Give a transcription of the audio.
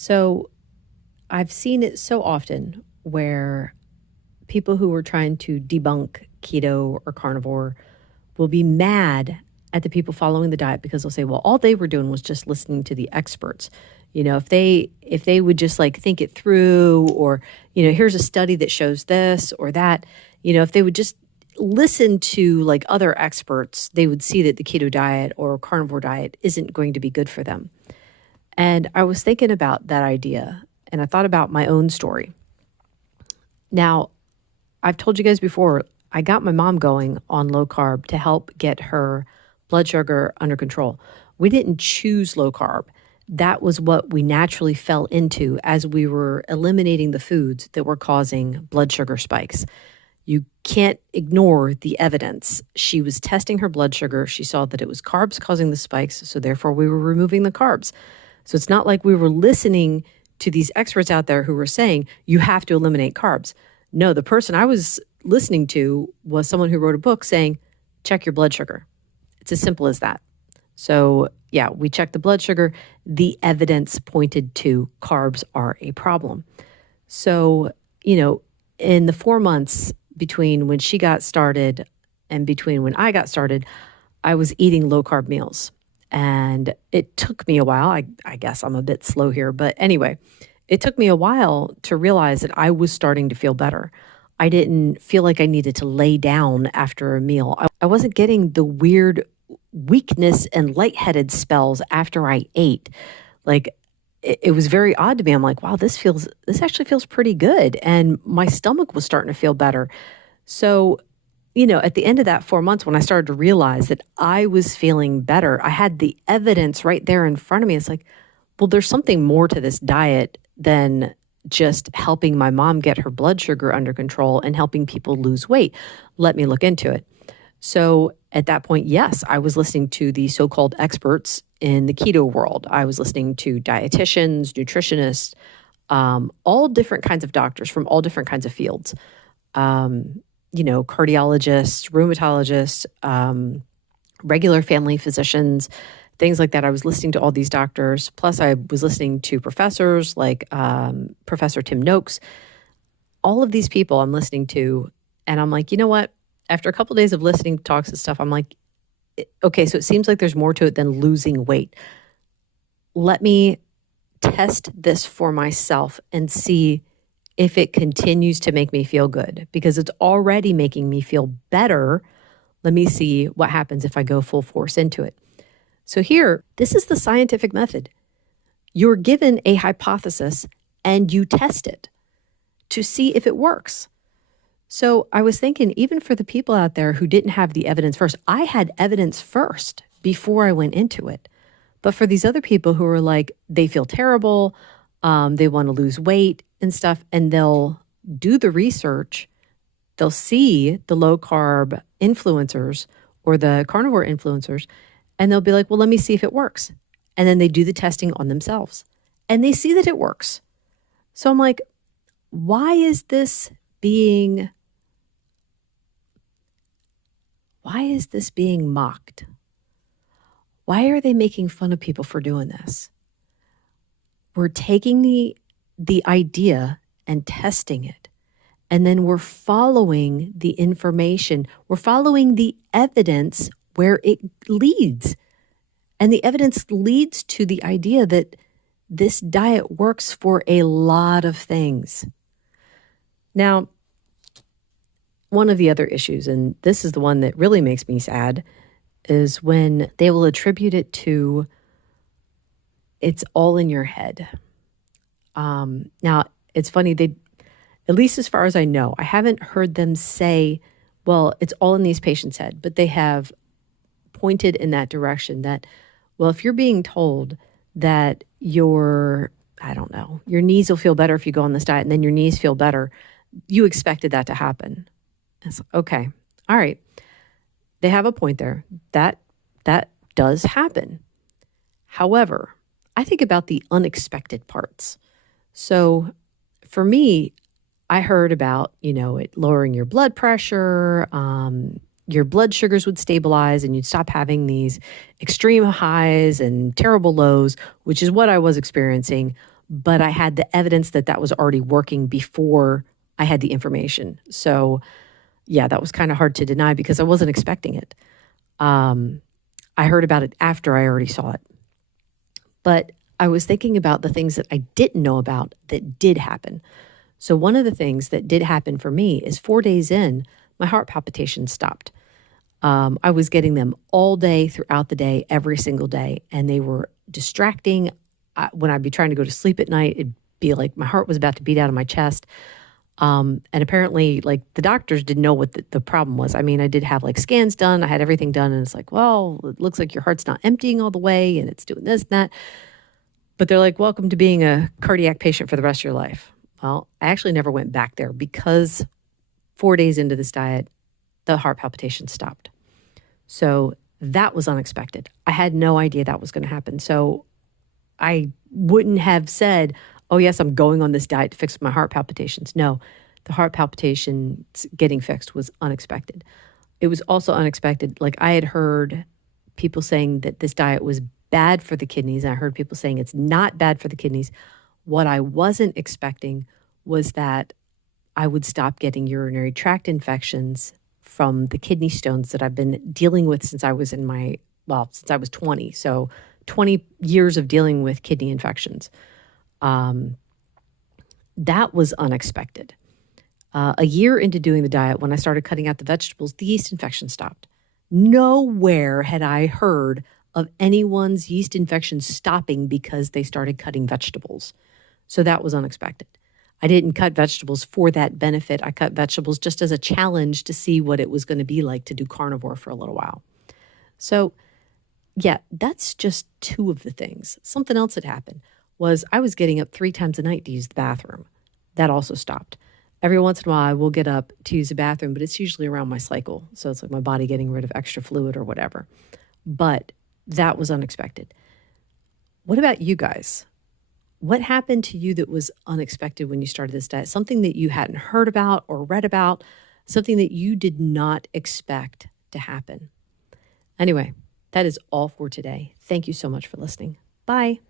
So I've seen it so often where people who are trying to debunk keto or carnivore will be mad at the people following the diet because they'll say, well, all they were doing was just listening to the experts. If they would just like think it through, or, here's a study that shows this or that, if they would just listen to like other experts, they would see that the keto diet or carnivore diet isn't going to be good for them. And I was thinking about that idea and I thought about my own story. Now, I've told you guys before, I got my mom going on low carb to help get her blood sugar under control. We didn't choose low carb. That was what we naturally fell into as we were eliminating the foods that were causing blood sugar spikes. You can't ignore the evidence. She was testing her blood sugar. She saw that it was carbs causing the spikes, so therefore we were removing the carbs. So it's not like we were listening to these experts out there who were saying, you have to eliminate carbs. No, the person I was listening to was someone who wrote a book saying, check your blood sugar. It's as simple as that. So yeah, we checked the blood sugar. The evidence pointed to carbs are a problem. So, in the 4 months between when she got started and between when I got started, I was eating low carb meals. And it took me a while. I guess I'm a bit slow here, but anyway, it took me a while to realize that I was starting to feel better. I didn't feel like I needed to lay down after a meal. I wasn't getting the weird weakness and lightheaded spells after I ate. Like it was very odd to me. I'm like, wow, this actually feels pretty good. And my stomach was starting to feel better. So, at the end of that 4 months, when I started to realize that I was feeling better, I had the evidence right there in front of me. It's like, well, there's something more to this diet than just helping my mom get her blood sugar under control and helping people lose weight. Let me look into it. So at that point, yes, I was listening to the so-called experts in the keto world. I was listening to dietitians, nutritionists, all different kinds of doctors from all different kinds of fields. Cardiologists, rheumatologists, regular family physicians, things like that. I was listening to all these doctors. Plus, I was listening to professors like Professor Tim Noakes. All of these people I'm listening to, and I'm like, you know what? After a couple of days of listening to talks and stuff, I'm like, okay, so it seems like there's more to it than losing weight. Let me test this for myself and see if it continues to make me feel good, because it's already making me feel better. Let me see what happens if I go full force into it. So here, this is the scientific method. You're given a hypothesis and you test it to see if it works. So I was thinking, even for the people out there who didn't have the evidence first, I had evidence first before I went into it. But for these other people who are like, they feel terrible, they want to lose weight and stuff, and they'll do the research, they'll see the low carb influencers or the carnivore influencers, and they'll be like, well, let me see if it works. And then they do the testing on themselves and they see that it works. So I'm like, why is this being mocked? Why are they making fun of people for doing this? We're taking the idea and testing it. And then we're following the information. We're following the evidence where it leads. And the evidence leads to the idea that this diet works for a lot of things. Now, one of the other issues, and this is the one that really makes me sad, is when they will attribute it to it's all in your head. Now, it's funny, at least as far as I know, I haven't heard them say, well, it's all in these patients' head, but they have pointed in that direction that, well, if you're being told that your knees will feel better if you go on this diet and then your knees feel better, you expected that to happen. It's okay. All right. They have a point there. That does happen. However, I think about the unexpected parts. So for me, I heard about, it lowering your blood pressure, your blood sugars would stabilize and you'd stop having these extreme highs and terrible lows, which is what I was experiencing. but I had the evidence that that was already working before I had the information. So, yeah, that was kind of hard to deny because I wasn't expecting it. I heard about it after I already saw it. But I was thinking about the things that I didn't know about that did happen. So, one of the things that did happen for me is 4 days in, my heart palpitations stopped. I was getting them all day throughout the day, every single day, and they were distracting. When I'd be trying to go to sleep at night, it'd be like my heart was about to beat out of my chest. And apparently, like the doctors didn't know what the problem was. I mean, I did have like scans done, I had everything done, and it's like, well, it looks like your heart's not emptying all the way, and it's doing this and that. But they're like, welcome to being a cardiac patient for the rest of your life. Well, I actually never went back there because 4 days into this diet, the heart palpitations stopped. So that was unexpected. I had no idea that was going to happen. So I wouldn't have said, oh, yes, I'm going on this diet to fix my heart palpitations. No, the heart palpitations getting fixed was unexpected. It was also unexpected. Like I had heard people saying that this diet was bad for the kidneys. And I heard people saying it's not bad for the kidneys. What I wasn't expecting was that I would stop getting urinary tract infections from the kidney stones that I've been dealing with since I was since I was 20. So 20 years of dealing with kidney infections. That was unexpected. A year into doing the diet, when I started cutting out the vegetables, the yeast infection stopped. Nowhere had I heard of anyone's yeast infection stopping because they started cutting vegetables. So that was unexpected. I didn't cut vegetables for that benefit. I cut vegetables just as a challenge to see what it was going to be like to do carnivore for a little while. So, yeah, that's just two of the things. Something else that happened was I was getting up 3 times a night to use the bathroom. That also stopped. Every once in a while, I will get up to use the bathroom, but it's usually around my cycle. So it's like my body getting rid of extra fluid or whatever. But that was unexpected. What about you guys? What happened to you that was unexpected when you started this diet? Something that you hadn't heard about or read about, something that you did not expect to happen. Anyway, that is all for today. Thank you so much for listening. Bye.